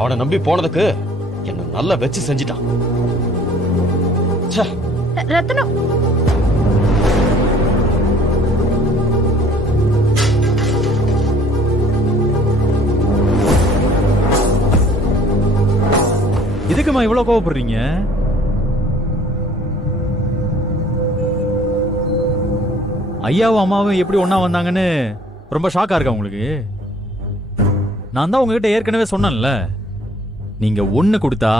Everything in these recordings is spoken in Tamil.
அவனை நம்பி போனதுக்கு என்ன நல்லா வச்சு செஞ்சிட்டான். ச்சே. ரத்னம், இதுக்குமா இவ்வளவு கோவப்படுறீங்க? ஐயாவும் அம்மாவும் எப்படி ஒண்ணா வந்தாங்கன்னு ரொம்ப ஷாக்கா இருக்கா உங்களுக்கு? நான் தான் உங்ககிட்ட ஏற்கனவே சொன்னேன்ல, நீங்க ஒண்ணு கொடுத்தா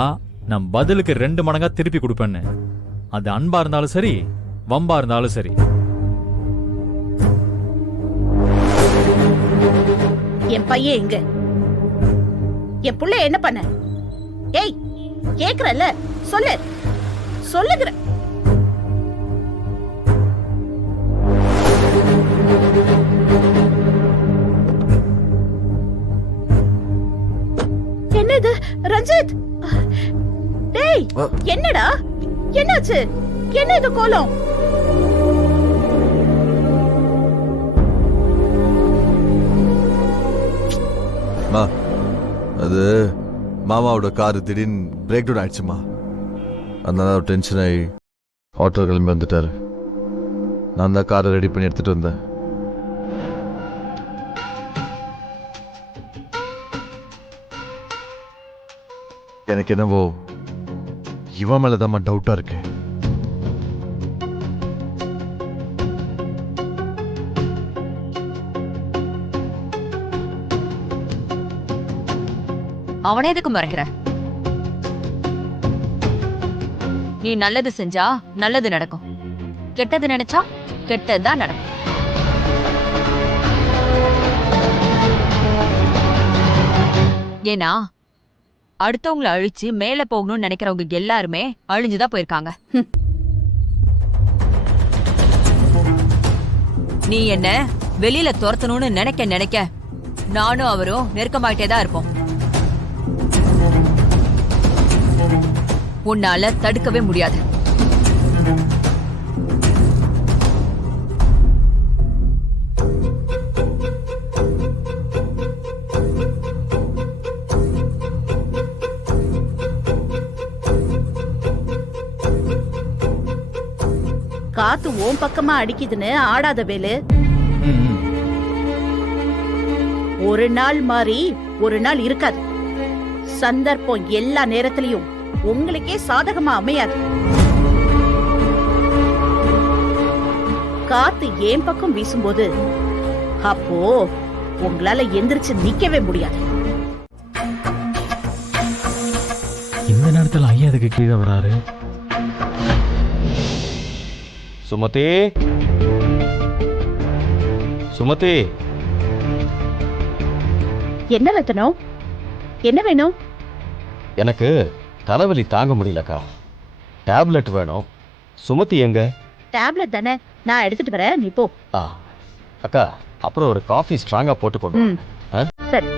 நான் பதிலுக்கு 2 மடங்கா திருப்பி கொடுப்பேன்னு. அது அன்பா இருந்தாலும் சரி, வம்பா இருந்தாலும் சரி. என் பையன் எங்க? என் புள்ள என்ன பண்ண? ஏய், கேக்குறல்ல, சொல்லு, சொல்லுகிற. என்னது ரஞ்சித்? டேய், என்னடா, என்னாச்சு? என்ன இது கோலம்? அது மாமாவோட கார் திடீர்னு பிரேக் டவுன் ஆயிடுச்சுமா. அதனால டென்ஷன் ஆகி ஆட்டோ கிளம்பி வந்துட்டாரு. நான் தான் காரை ரெடி பண்ணி எடுத்துட்டு வந்தேன். எனக்கு என்னவோ இவன் மேலதான் டவுட்டா இருக்கு. அவனே எதுக்கு மறைக்கிற? நீ நல்லது செஞ்சா நல்லது நடக்கும், கெட்டது நினைச்சா கெட்டதுதான் நடக்கும். ஏன்னா அடுத்தவங்களை அழிச்சு மேல போகணும்னு நினைக்கிறவங்க எல்லாருமே அழிஞ்சுதான் போயிருக்காங்க. நீ என்ன வெளியில துரத்தணும்னு நினைக்க நானும் அவரும் நெருக்கமாயிட்டேதான் இருப்போம். உன்னால தடுக்கவே முடியாது. காத்து ஓம் பக்கமா அடிக்குதுன்னு ஆடாத வேலு. ஒரு நாள் மாறி ஒரு நாள் இருக்காது. சந்தர்ப்பம் எல்லா நேரத்திலையும் உங்களுக்கே சாதகமா அமையாது. காத்து ஏன் பக்கம் வீசும்போது அப்போ உங்களால எந்திரிச்சு நிக்கவே முடியாது. இந்த நேரத்துல ஐயா அதுக்கு கீழே வராரு. சுமதி, சுமதி. என்ன ரத்னம், என்ன வேணும்? எனக்கு தலைவலி தாங்க முடியலக்கா, டேப்லெட் வேணும். சுமதி எங்க? டேப்லெட் தானே, நான் எடுத்துட்டு வரேன், நீ போ. அக்கா, அப்புறம் ஒரு காஃபி ஸ்ட்ராங்கா போட்டு கொண்டு வா. சரி.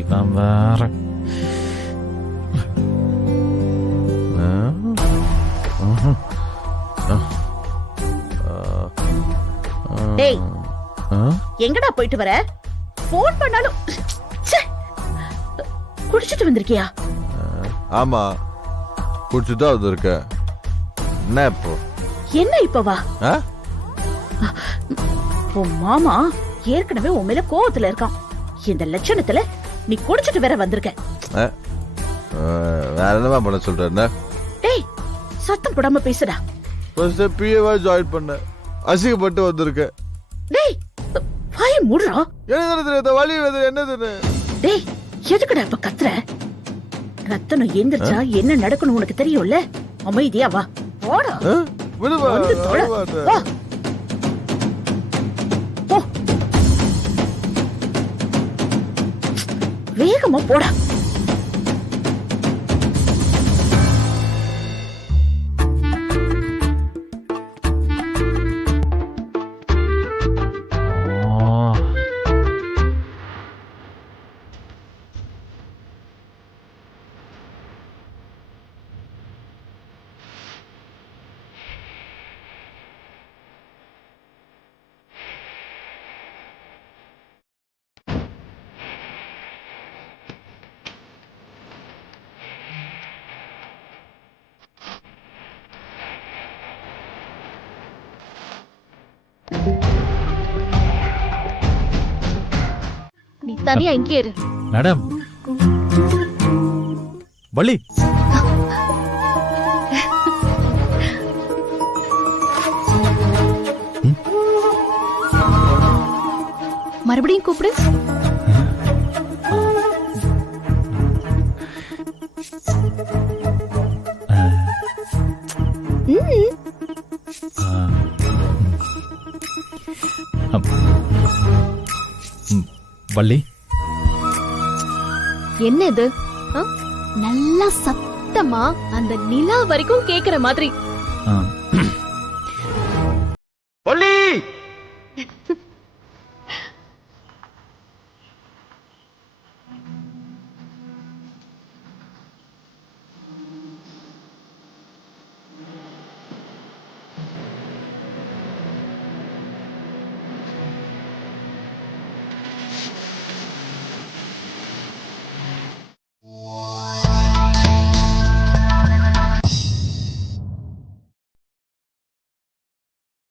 இவன் வேற. டேய், எங்கடா போயிட்டு வர? போன் பண்ணாலும் குடிச்சிட்டு வந்திருக்கியா? ஆமா, குடிச்சுட்டா அது இருக்க. என்ன இப்போ? என்ன இப்ப வா? உன் மாமா ஏற்கனவே உன் மேல கோவத்துல இருக்கான். இந்த லட்சணத்துல நீ குடிச்சிட்டு வேற வந்திருக்க. வேற என்னமா பண்ண சொல்ற? டேய், சத்தம் போடாம பேசுடா. ஃபர்ஸ்ட் பிஏவா ஜாயின் பண்ண, அசிங்கப்பட்டு வந்திருக்க. டேய், வாயை மூடுறா. என்ன தெரியாத வலி வேது என்னது? டேய், எதுக்குடா இப்ப கத்துற? ரத்தனம் எந்திரச்சா என்ன நடக்கணும் உனக்கு தெரியும்ல. அமைதியா வா. போடா. விடுவா. வந்து தொலை. வா. வேகமா போடா. நீ தனியா இங்கே இரு. மேடம் வள்ளி மறுபடியும் கூப்பிடு. வள்ளி என்ன இது? நல்லா சத்தமா அந்த நிலா வரைக்கும் கேக்குற மாதிரி. ஆ